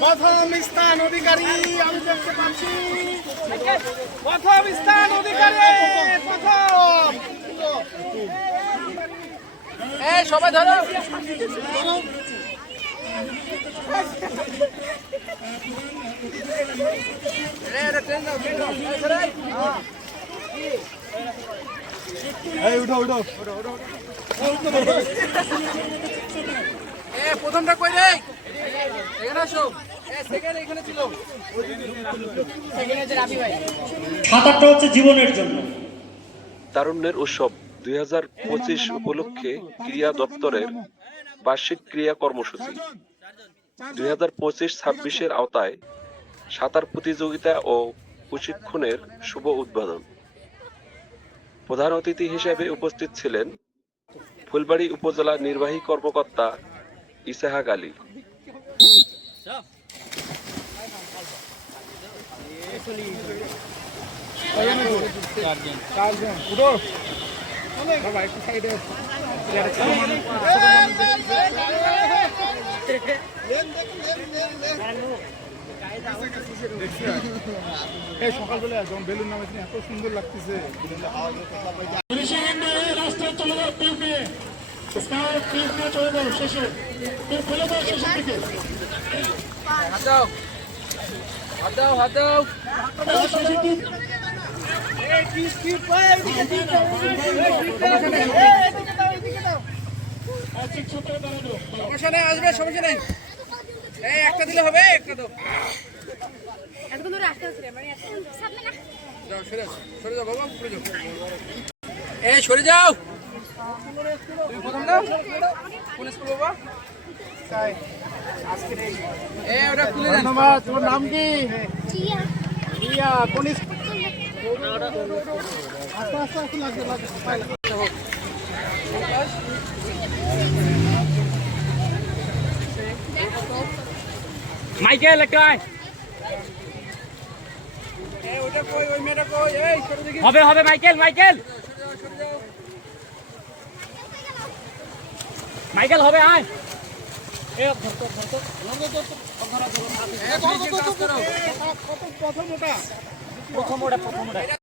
প্রথম স্থান অধিকারী আমি দেখতে পাচ্ছি, প্রথম স্থান অধিকারী প্রথম। এই সবাই ধরো, উঠো উঠো, প্রথমটা কই রে? এখানে আসো। এখানে ছিল সাঁতারটা হচ্ছে জীবনের জন্য। তারুণ্যের উৎসব 2025 উপলক্ষে ক্রীড়া দপ্তরের বার্ষিক ক্রীড়া কর্মসূচি 2025-26 আওতায় সাঁতার প্রতিযোগিতা ও প্রশিক্ষণের শুভ উদ্বোধন। প্রধান অতিথি হিসেবে উপস্থিত ছিলেন ফুলবাড়ী উপজেলা নির্বাহী কর্মকর্তা ইসাহাক আলী। সকালবেলা যখন বেলুন নামে এত সুন্দর লাগতেছে। আসবে সমস্যা নেই, একটা দিলে হবে, একটা তো সরে যাও বাবা, সরে যাও। তুমি প্রথম দাও, কোন স্কুল বাবা? ওটা খুলে ধন্যবাদ। তোমার নাম কি? রিয়া। কোন মাইকেল একটা হবে হবে মাইকেল মাইকেল মাইকেল হবে আয় প্রথম ওটা